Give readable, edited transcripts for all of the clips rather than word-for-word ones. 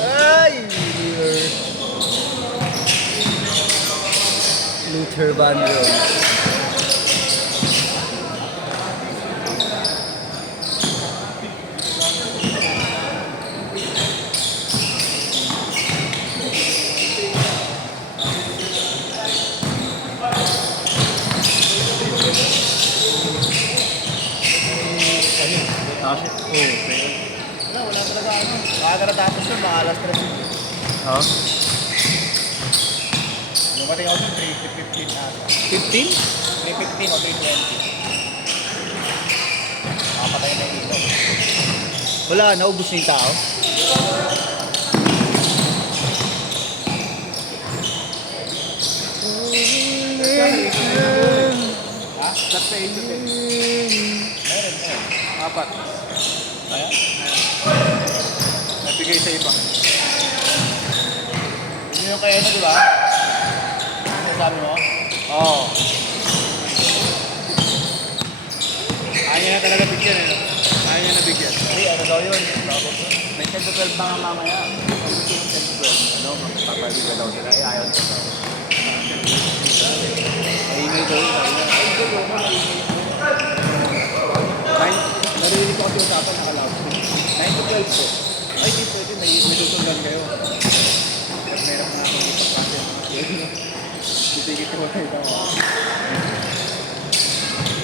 Ay! Luther Vandross. Wala talaga ano. Maaga na tapos yun, mga alas 3. Oh? Lumating ako sa 3:15 ata. 15? 3:15 o 3:20. Nakapatay na yung ilaw. Wala, naubos na yung tao. Ha? Start sa 8 to 10. Meron. 4. Kaya? Nabigay sa iba. Yun yung kaya na, di ba? Ano sabi mo? Oo. Kaya na talaga bigyan eh. Kaya na bigyan. Hindi, ano daw yun? May 10 to 12 pa nga mamaya. Pag 10 to 12, ano, magpapabigan daw sila. Ay, ayaw nila daw. Maingay daw yun. Ay, ito mo, maingay. Narinig ko kasi usapan nakalaw. 9 to 12 po. Ay, di pwede. May susundan kayo. Meron na akong isang kasi. Titigit ko tayo daw.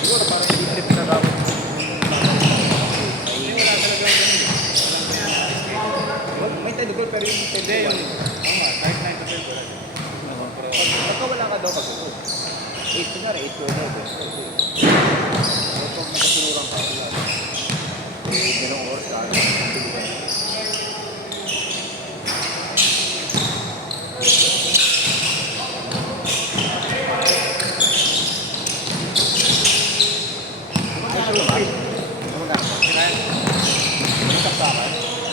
Siguro parang hindi trip na daw. Ay, wala talaga ganun. May tenugol pero yung tenugol. Oo nga, kahit 9 to 12 wala. Pagka wala ka daw pag-uod. 8 ko nga rin, 8 ko na. Pag magkasunurang ka, wala. Ganong oras ka,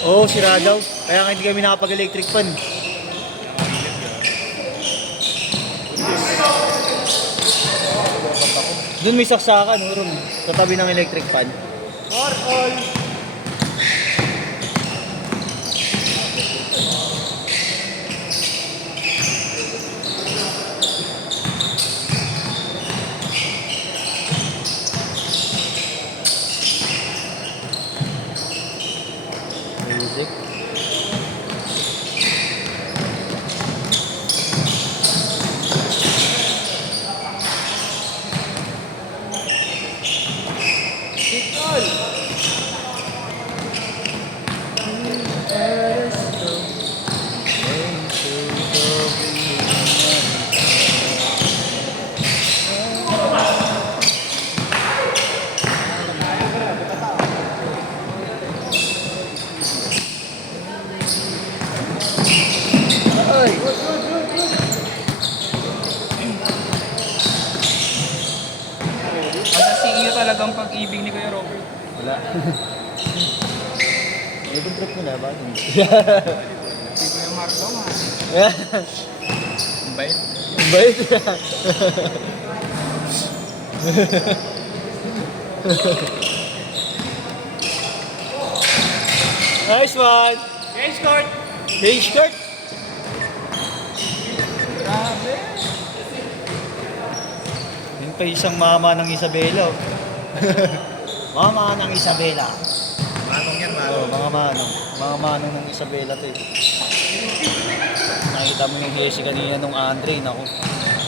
Oo, sira daw. Kaya nga hindi kami nakapag-electric fan. Doon may saksakan, ron. Sa tabi ng electric fan. For all. Music. Ay! Asa CEO talagang pag-ibig ni Kuya Robert. Wala. Itong trip mo na ba? Si Kuya Marlo nga. Ang bait. Bait. Nice one! Yes, Court! Hey, skirt! Grabe! Yung pa isang mama ng Isabela. Oh. Mama ng Isabela. Manong yan, Oo, mga manong. Mga manong ng Isabela to eh. Nakita mo yung Hesi kanina nung Andre, naku.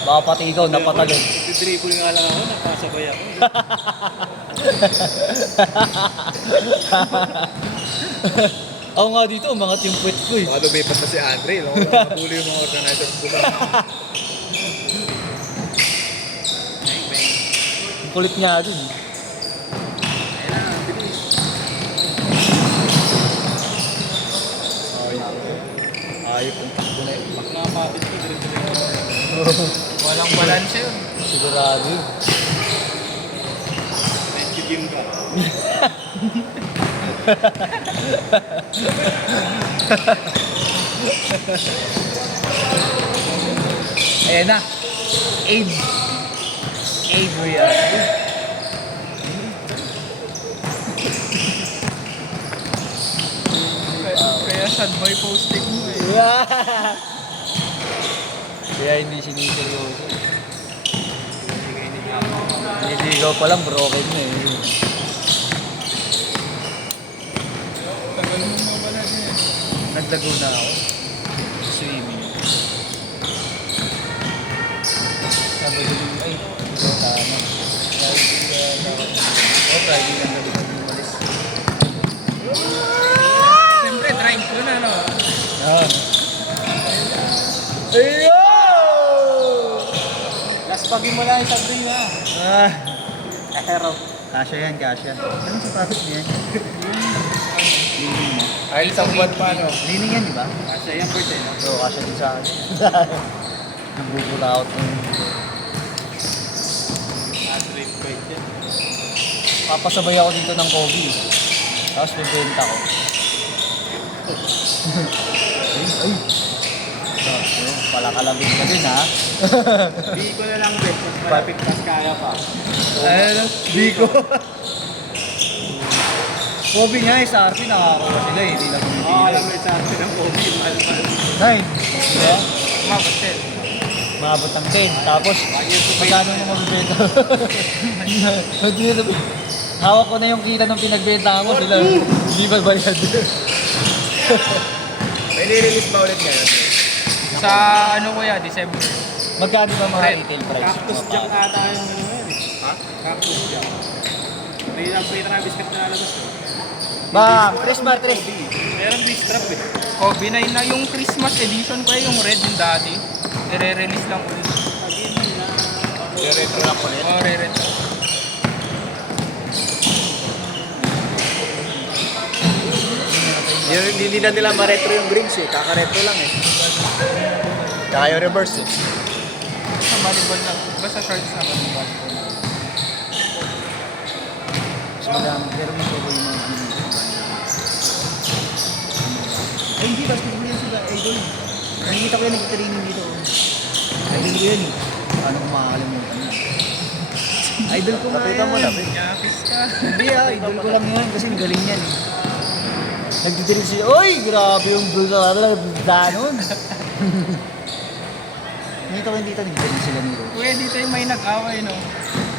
Baka pati ikaw napatagal. Dribble nga lang ako, napasabay ako. Ako nga dito, umangat yung puwet ko eh. Baka lumipat na si Andre, no? Nakatuloy yung mga organizers ko ba? Ang kulit niya dun. Ayop ang takbo na yun. Pag nakapapit ko, diretso. Walang balance yun. Sigurado yun. Medyo gym ka. Ayan na. Adrian. Kaya sad boy posting mo eh. Kaya hindi siniseryoso. Niligaw pa lang, broken na eh. Tagal mo na pala niya. Naglago na ako. Swimming. Sabi ko, ay, ito tama. Oh, Friday lang gabi kami umalis. Siyempre, drive ko na, no? Ah. Ayo! Laspagin mo lang yung Sabrina. Ah. Pero, Kasya yan, kasya. Anong sapatos niya? Lining mo. ay, isang buwan pa, no? Lining yan, di ba? Kasi yung birthday, no? Oo, kasya din sa akin. Nagbubulaot ng... Athlete fight yan. Papasabay ako dito ng Kobe. Tapos bibenta ko. Ay! Palakalabing ka din, ha? Di ko na lang, Bet. Mas malapit, mas kaya pa. Ayun, di ko. Kobe nga, sa RP nakakakuha sila eh. Hindi lang Oo, kumipili. alam mo yung sa atin ng COVID, mahal-mahal. Nay, diba? Umabot din. Maabot ng 10. Tapos, magkano mo mabibenta? Hawak ko na yung kita ng pinagbenta ko. Sila, hindi ba bayad? May nirelease ba ulit ngayon? Sa ano kuya, December. Magkano ba mga retail price? Cactus Mga Jack pa- ata yung ano ngayon eh. Ha? Cactus Jack. May Travis Scott na lalabas ko. Ma'am, Christmas tree. Meron twist trap eh. Kobe na na yung Christmas edition ko yung red yung dati. I-re-release lang ulit. Retro lang ulit. O, re-release. Hindi na nila ma-retro yung greens eh. Kaka-retro lang eh. Kaka yung reverse eh. Sa volleyball lang. Basta shorts na volleyball. Mas madami. Pero mas okay yung mga ano. Ay, hindi. Basketball yan sila. Idol. Nakikita ko yan nag-training dito. Idol ko yan eh. Paano ko makakalimutan yan? Idol ko nga Lapitan mo, yan. lapit. Nyakis ka. Hindi idol ko lang yan. Kasi galing yan eh. Nagtitrip siya. Oy! Grabe yung blue na danon. Nakita ko yung dito. Nagtitrip sila ni Rose. Kuya, dito yung may nag-away, no?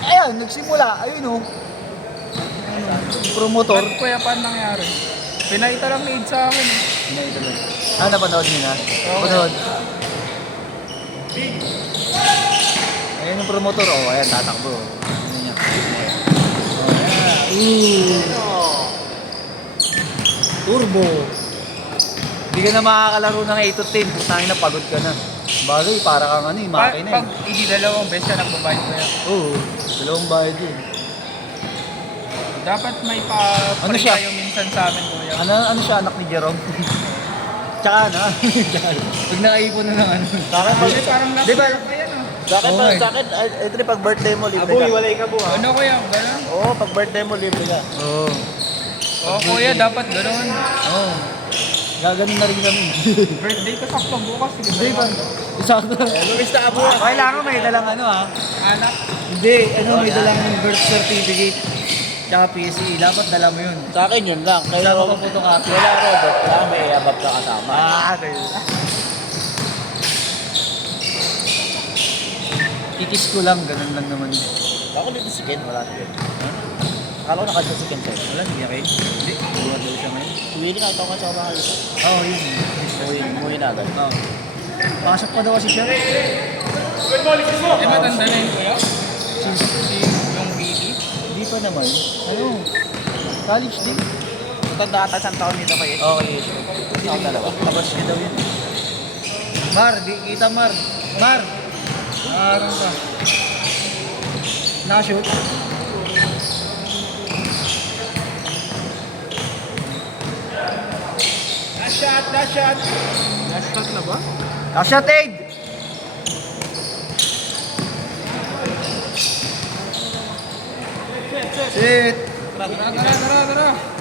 Ayan, nagsimula. Ayun oh. Ano, promotor. Kuya, paano nangyari? Pinaita lang need sa akin. Eh. Ito lang. Ah, napanood niyo na? Oo. Napanood. Ayun yung promotor. Oh, ayan, tatakbo. Ano niya? Oh, ayan. Turbo. Hindi ka na makakalaro ng 8 to 10. Putangin na, pagod ka na. Bagay, para kang ano eh, makina Pag eh. i-dalawang beses ka nagbabayad ko yan. Oo, dalawang bayad yun. Dapat may Ano pa-free siya? kayo minsan sa amin, kuya. Ano siya, anak ni Jerome? Tsaka na. Pag nakaipon na ng ano. Kasi parang Di ba? pa yan, oh. Jacket Oo, pa, eh. jacket. Ito rin pag birthday mo, libre ka. Iwalay ka po Ano kuya, gano'n? Oo, pag birthday mo, libre ka. Oo. Oo kuya, dapat gano'n. Oo. Gaganon na rin kami. Birthday ko sakto bukas, Hindi ba? Isakto lang. Lumista ka po. Kailangan may dalang ano ha. Anak. Hindi, ano may dalang birth certificate. Tsaka PC, dapat dala mo yun. Sa akin yun lang. Kaya Kasama ko photocopy. wala robot. Wala may abab ka kasama. Okay. Kikis ko lang, ganun lang naman. Ako dito si Ken. Wala si Ken. Akala ko nakadya si Ken sa'yo. Wala, hindi niya kayo. Hindi, buwan daw siya ngayon. Willie, nakita ko nga sa bahay. Oo, yun. Umuwi na agad. Oo. Pasok pa daw kasi siya. Eh, matanda na yun kuya? Si yung baby. Hindi pa naman. Ano? College din. Matanda ata isang taon dito kayo. Okay. Taon dalawa. Labas niya daw yun. Mar, di kita Mar. Mar! Araw ka. Nakashoot? Last shot na ba? Nakashot, Aid! Shit! Tara.